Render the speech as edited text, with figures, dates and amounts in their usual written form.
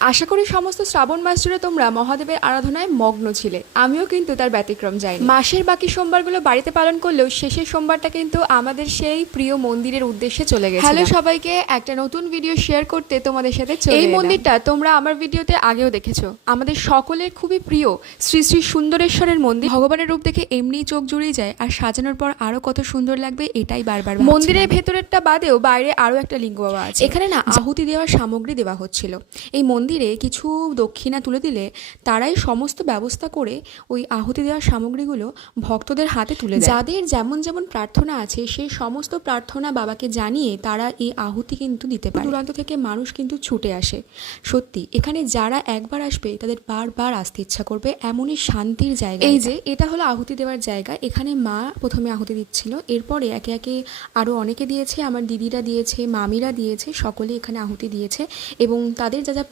আশা করি সমস্ত শ্রাবণ মাস জুড়ে তোমরা মহাদেবের আরাধনায় মগ্ন ছিলে। আমিও কিন্তু তার ব্যতিক্রম যাইনি। মাসের বাকি সোমবারগুলো বাড়িতে পালন করলেও শেষের সোমবারটা কিন্তু আমাদের সেই প্রিয় মন্দিরের উদ্দেশ্যে চলে গেছে। হ্যালো সবাইকে, একটা নতুন ভিডিও শেয়ার করতে তোমাদের সাথে চলে এলাম। এই মন্দিরটা তোমরা আমার ভিডিওতে আগেও দেখেছো, আমাদের সকলের খুবই প্রিয় শ্রী শ্রী সুন্দরেশ্বরের মন্দির। ভগবানের রূপ দেখে এমনি চোখ জুড়িয়ে যায়, আর সাজানোর পর আরো কত সুন্দর লাগবে এটাই বারবার ভাবছিলাম। মন্দিরের ভেতরেরটা বাদেও বাইরে আরো একটা লিঙ্গ বাবা আছে। এখানে না আহুতি দেওয়ার সামগ্রী দেওয়া হচ্ছিল। এই মন্দিরে কিছু দক্ষিণা তুলে দিলে তারাই সমস্ত ব্যবস্থা করে ওই আহুতি দেওয়ার সামগ্রীগুলো ভক্তদের হাতে তুলে দেয়। যাদের যেমন যেমন প্রার্থনা আছে সেই সমস্ত প্রার্থনা বাবাকে জানিয়ে তারা এই আহুতি কিন্তু দিতে পারে। দূরান্ত থেকে মানুষ কিন্তু ছুটে আসে। সত্যি এখানে যারা একবার আসবে তাদের বারবার আসতে ইচ্ছা করবে, এমনই শান্তির জায়গা। এই যে এটা হলো আহুতি দেওয়ার জায়গা। এখানে মা প্রথমে আহুতি দিচ্ছিল, এরপরে একে একে আরও অনেকে দিয়েছে, আমার দিদিরা দিয়েছে, মামিরা দিয়েছে, সকলে এখানে আহুতি দিয়েছে এবং তাদের যা যা